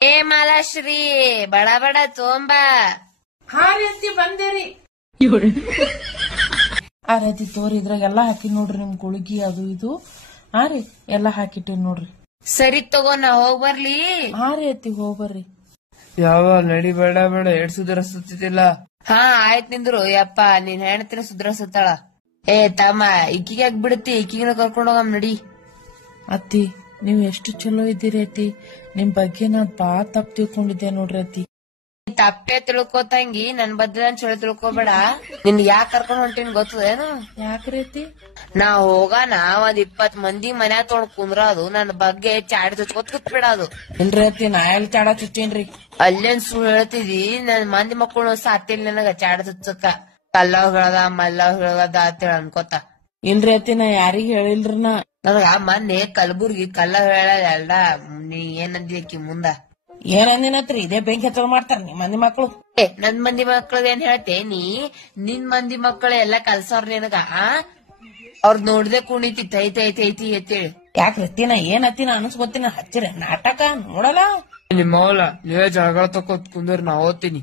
ಏ ಮಾಲಾಶ್ರೀ ಬಡ ಬಡ ತೋಂಬ. ಹಾ ರೀ ಅತ್ತಿ ಬಂದೇರಿ. ಆ ರೀತಿ ತೋರಿ ಇದ್ರಾಗೆಲ್ಲಾ ಹಾಕಿ ನೋಡ್ರಿ ನಿಮ್ ಗುಳಿಗಿ ಅದು ಇದು. ಹಾ ರೀ ಎಲ್ಲಾ ಹಾಕಿಟ್ಟಿವ್ ನೋಡ್ರಿ. ಸರಿ ತಗೋ ನಾ ಹೋಗ್ ಬರ್ಲಿ. ಹಾ ರೀ ಅತ್ತಿ ಹೋಗ್ಬರ್ರಿ. ಯಾವ ನಡಿ ಬೇಡ ಬೇಡ ಎಡ್ಸುದ್ರ ಸುತ್ತಿಲ್ಲ. ಹಾ ಆಯ್ತ್ ನಿಂದ್ರು ಯಪ್ಪ ನಿನ್ ಹೆಣ್ತಿನ ಸುಧಾರಿಸುತ್ತಾಳ. ಏ ತಮ್ಮ ಇಕ್ಕಿಗೆ ಯಾಕೆ ಬಿಡುತ್ತಿ, ಇಕ್ಕಿಗೆ ಕರ್ಕೊಂಡ್ ಹೋಗಮ್ ನಡಿ. ಅತ್ತಿ ನೀವ್ ಎಷ್ಟು ಚಲೋ ಇದ್ದೀರಿ ಅತ್ತಿ, ನಿಮ್ ಬಗ್ಗೆ ನಾನ್ ಬಾಳ ತಪ್ಪು ತಿಳ್ಕೊಂಡಿದ್ದೆ ನೋಡ್ರಿ ಅತ್ತಿ. ತಪ್ಪೆ ತಿಳ್ಕೊತಂಗಿ ನನ್ ಬದ್ಲ ಚಲೋ ತಿಳ್ಕೊಬೇಡ. ನಿನ್ ಯಾಕೆ ಕರ್ಕೊಂಡ್ ಹೊಂಟಿನ್ ಗೊತ್ತದೇನು? ಯಾಕ್ರಿ ಅತ್ತಿ? ನಾ ಹೋಗಾನ ಒಂದ್ 20 ಮಂದಿ ಮನ್ಯಾಗ ತೊಗೊಂಡ್ ಕುಂದ್ರದು ನನ್ ಬಗ್ಗೆ ಚಾಡಿ ಚುಚ್ಕೊತ್ ಕೂತ್ಬಿಡೋದು. ಇಲ್ರಿ ಅತ್ತಿ ನಾ ಎಲ್ಲಿ ಚಾಡ ಚುಚ್ಚೇನ್ರಿ? ಅಲ್ಲೇನ್ ಸುಳ್ಳು ಹೇಳ್ತಿದಿ, ನನ್ ಮಂದಿ ಮಕ್ಕಳು ಸಾತಿಲ್ ನನಗ ಚಾಡ ಚುಚ್ಚಕ್ಕ. ಕಲ್ಲವ್ ಹೇಳದ ಮಲ್ಲವ್ ಹೇಳದ ಅಂತೇಳಿ ಅನ್ಕೋತ. ಇಲ್ರಿ ಅತ್ತಿ ನಾ ಯಾರಿಗ್ ಹೇಳಿಲ್ರಿ. ನನಗ ಮೊನ್ನೆ ಕಲಬುರ್ಗಿ ಕಲ್ಲವ್ ಹೇಳಲ್ಲ. ನೀ ಏನಂದಿಕ್ಕಿ ಮುಂದ ಏನಂದಿನತ್ರಿ? ಇದೇ ಬೆಂಕಿ ಹಚ್ಚ ಮಾಡ್ತಾರ ನಿಮ್ ಮಂದಿ ಮಕ್ಳು. ನನ್ ಮಂದಿ ಮಕ್ಳದ ಏನ್ ಹೇಳ್ತೇ ನೀ? ನಿನ್ ಮಂದಿ ಮಕ್ಕಳು ಎಲ್ಲಾ ಕಲ್ಸವ್ರ ನಿನಗ. ಅವ್ರದ್ ನೋಡ್ದೆ ಕುಣಿತಿ ತೈತಿ ಐತಿ ಐತಿ ಅಂತೇಳಿ. ಯಾಕ್ರಿ ಅತ್ತಿನ ಏನ್ ಅತ್ತಿನ ಅನ್ಸ್ಕೊತೀನಿ ಹಚ್ಚಿರ ನಾಟಕ ನೋಡಲ್ಲ. ನಿಮ್ಮ ಅವಲ ನೀವೇ ಜಗಳ ತಕೋತ್ ಕುಂದ್ರ ನಾ ಓದ್ತೀನಿ.